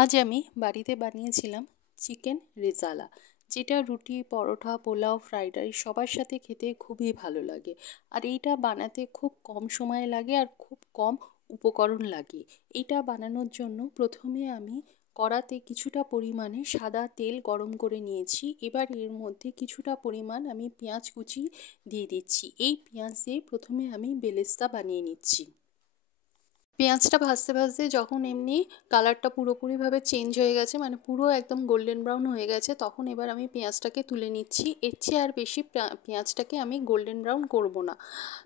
আজ আমি বাড়িতে বানিয়েছিলাম চিকেন রেজালা, যেটা রুটি, পরোটা, পোলাও, ফ্রাইড রাইস সবার সাথে খেতে খুবই ভালো লাগে। আর এইটা বানাতে খুব কম সময় লাগে আর খুব কম উপকরণ লাগে। এইটা বানানোর জন্য প্রথমে আমি কড়াতে কিছুটা পরিমাণে সাদা তেল গরম করে নিয়েছি। এবার এর মধ্যে কিছুটা পরিমাণ আমি পেঁয়াজ কুচি দিয়ে দিচ্ছি। এই পেঁয়াজ দিয়ে প্রথমে আমি বেরেস্তা বানিয়ে নিচ্ছি। পেঁয়াজটা ভাজতে ভাজতে যখন এমনি কালারটা পুরোপুরিভাবে চেঞ্জ হয়ে গেছে, মানে পুরো একদম গোল্ডেন ব্রাউন হয়ে গেছে, তখন এবার আমি পেঁয়াজটাকে তুলে নিচ্ছি। এর চেয়ে আর বেশি পেঁয়াজটাকে আমি গোল্ডেন ব্রাউন করব না।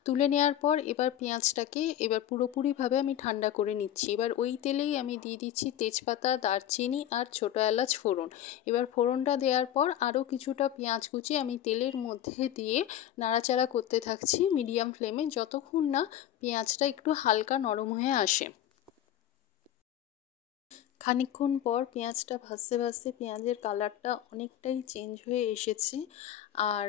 তুলে নেওয়ার পর এবার পেঁয়াজটাকে পুরোপুরিভাবে আমি ঠান্ডা করে নিচ্ছি। এবার ওই তেলেই আমি দিয়ে দিচ্ছি তেজপাতা, দারচিনি আর ছোটো এলাচ ফোড়ন। এবার ফোড়নটা দেওয়ার পর আরও কিছুটা পেঁয়াজ কুচি আমি তেলের মধ্যে দিয়ে নাড়াচাড়া করতে থাকছি মিডিয়াম ফ্লেমে, যতক্ষণ না পেঁয়াজটা একটু হালকা নরম হয়ে আসে। খানিকক্ষণ পর পেঁয়াজটা ভাজতে ভাজতে পেঁয়াজের কালারটা অনেকটাই চেঞ্জ হয়ে এসেছে আর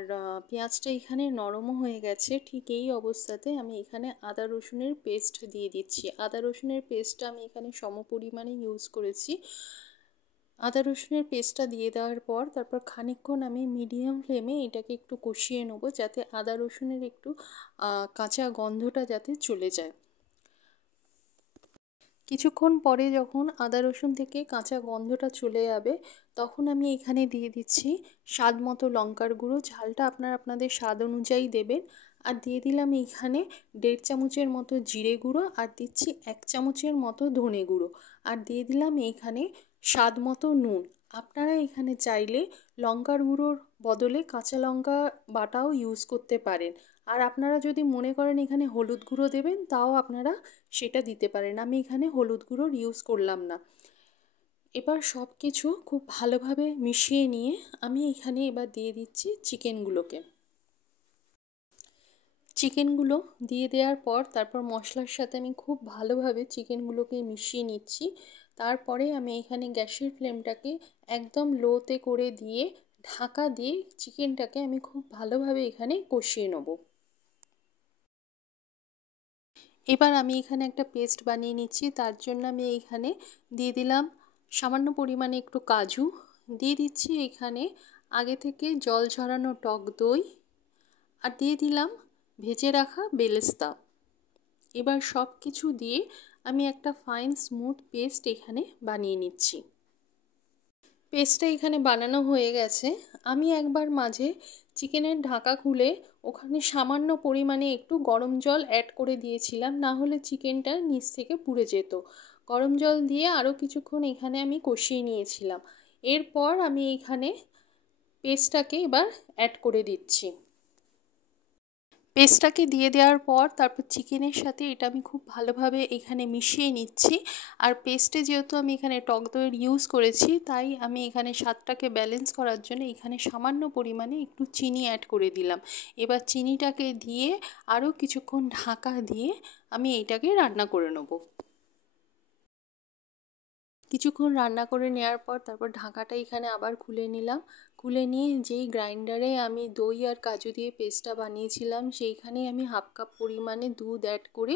পেঁয়াজটা এখানে নরমও হয়ে গেছে। ঠিক এই অবস্থাতে আমি এখানে আদা রসুনের পেস্ট দিয়ে দিচ্ছি। আদা রসুনের পেস্টটা আমি এখানে সমপরিমাণে ইউজ করেছি। আদা রসুনের পেস্টটা দিয়ে দেওয়ার পর তারপর খানিকক্ষণ আমি মিডিয়াম ফ্লেমে এটাকে একটু কষিয়ে নেব, যাতে আদা রসুনের একটু কাঁচা গন্ধটা যাতে চলে যায়। কিছুক্ষণ পরে যখন আদা রসুন থেকে কাঁচা গন্ধটা চলে যাবে, তখন আমি এখানে দিয়ে দিচ্ছি স্বাদ মতো লঙ্কার গুঁড়ো। ঝালটা আপনাদের স্বাদ অনুযায়ী দেবেন। আর দিয়ে দিলাম এইখানে 1.5 চামচের মতো জিরে গুঁড়ো, আর দিচ্ছি 1 চামচের মতো ধনে গুঁড়ো, আর দিয়ে দিলাম এইখানে স্বাদ মতো নুন। আপনারা এখানে চাইলে লঙ্কার গুঁড়োর বদলে কাঁচা লঙ্কা বাটাও ইউজ করতে পারেন। আর আপনারা যদি মনে করেন এখানে হলুদ গুঁড়ো দেবেন, তাও আপনারা সেটা দিতে পারেন। আমি এখানে হলুদ গুঁড়োর ইউজ করলাম না। এবার সব কিছু খুব ভালোভাবে মিশিয়ে নিয়ে আমি এখানে এবার দিয়ে দিচ্ছি চিকেনগুলো দিয়ে দেওয়ার পর তারপর মশলার সাথে আমি খুব ভালোভাবে চিকেনগুলোকে মিশিয়ে নিচ্ছি। তারপরে আমি এখানে গ্যাসের ফ্লেমটাকে একদম লোতে করে দিয়ে ঢাকা দিয়ে চিকেনটাকে আমি খুব ভালোভাবে এখানে কষিয়ে নেব। এবার আমি এখানে একটা পেস্ট বানিয়ে নিচ্ছি। তার জন্য আমি এইখানে দিয়ে দিলাম সামান্য পরিমাণে একটু কাজু, দিয়ে দিচ্ছি এখানে আগে থেকে জল ঝরানো টক দই, আর দিয়ে দিলাম ভেজে রাখা বেরেস্তা। এবার সব কিছু দিয়ে আমি একটা ফাইন স্মুথ পেস্ট এখানে বানিয়ে নিচ্ছি। পেস্টটা এখানে বানানো হয়ে গেছে। আমি একবার মাঝে চিকেনের ঢাকা খুলে ওখানে সামান্য পরিমাণে একটু গরম জল অ্যাড করে দিয়েছিলাম, না হলে চিকেনটা নিচ থেকে পুড়ে যেত। গরম জল দিয়ে আরও কিছুক্ষণ এখানে আমি কষিয়ে নিয়েছিলাম। এরপর আমি এখানে পেস্টটাকে এবার অ্যাড করে দিচ্ছি। পেস্টটাকে দিয়ে দেওয়ার পর তারপর চিকেনের সাথে এটা আমি খুব ভালোভাবে এখানে মিশিয়ে নিচ্ছি। আর পেস্টে যেহেতু আমি এখানে টক দইয়ের ইউজ করেছি, তাই আমি এখানে স্বাদটাকে ব্যালেন্স করার জন্য এখানে সামান্য পরিমাণে একটু চিনি অ্যাড করে দিলাম। এবার চিনিটাকে দিয়ে আরও কিছুক্ষণ ঢাকা দিয়ে আমি এইটাকে রান্না করে নেব। কিছুক্ষণ রান্না করে নেওয়ার পর তারপর ঢাকাটা এখানে আবার খুলে নিলাম। খুলে নিয়ে যেই গ্রাইন্ডারে আমি দই আর কাজু দিয়ে পেস্টটা বানিয়েছিলাম, সেইখানেই আমি 1/2 কাপ পরিমাণে দুধ অ্যাড করে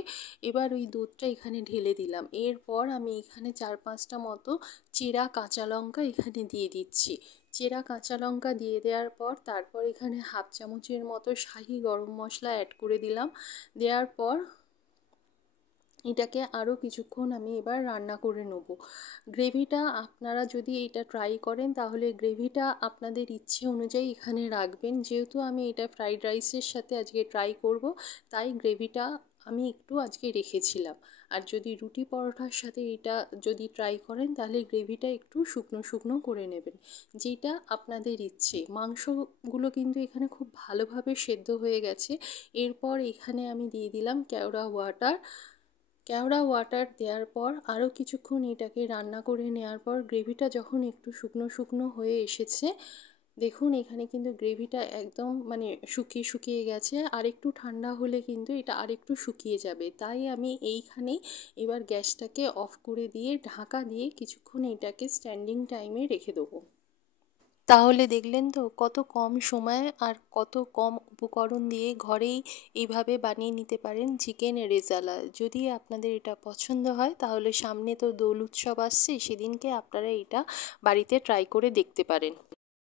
এবার ওই দুধটা এখানে ঢেলে দিলাম। এরপর আমি এখানে 4-5টা মতো চেরা কাঁচা লঙ্কা এখানে দিয়ে দিচ্ছি। চেরা কাঁচা লঙ্কা দিয়ে দেওয়ার পর তারপর এখানে 1/2 চামচের মতো শাহি গরম মশলা অ্যাড করে দিলাম। দেওয়ার পর এটাকে আরও কিছুক্ষণ আমি এবার রান্না করে নেব। গ্রেভিটা আপনারা যদি এটা ট্রাই করেন, তাহলে গ্রেভিটা আপনাদের ইচ্ছে অনুযায়ী এখানে রাখবেন। যেহেতু আমি এটা ফ্রাইড রাইসের সাথে আজকে ট্রাই করব, তাই গ্রেভিটা আমি একটু আজকে রেখেছিলাম। আর যদি রুটি পরোটার সাথে এটা যদি ট্রাই করেন, তাহলে গ্রেভিটা একটু শুকনো শুকনো করে নেবেন, যেটা আপনাদের ইচ্ছে। মাংসগুলো কিন্তু এখানে খুব ভালোভাবে সেদ্ধ হয়ে গেছে। এরপর এখানে আমি দিয়ে দিলাম কেওড়া ওয়াটার দেওয়ার পর আরও কিছুক্ষণ এটাকে রান্না করে নেওয়ার পর গ্রেভিটা যখন একটু শুকনো শুকনো হয়ে এসেছে, দেখুন এখানে কিন্তু গ্রেভিটা একদম মানে শুকিয়ে শুকিয়ে গেছে। আর একটু ঠান্ডা হলে কিন্তু এটা আরেকটু শুকিয়ে যাবে। তাই আমি এইখানেই এবার গ্যাসটাকে অফ করে দিয়ে ঢাকা দিয়ে কিছুক্ষণ এটাকে স্ট্যান্ডিং টাইমে রেখে দেবো। তাহলে দেখলেন তো কত কম সময়ে আর কত কম উপকরণ দিয়ে ঘরেই এইভাবে বানিয়ে নিতে পারেন চিকেন রেজালা। যদি আপনাদের এটা পছন্দ হয় তাহলে সামনে তো দোল উৎসব আসছে, সেদিনকে আপনারা এটা বাড়িতে ট্রাই করে দেখতে পারেন।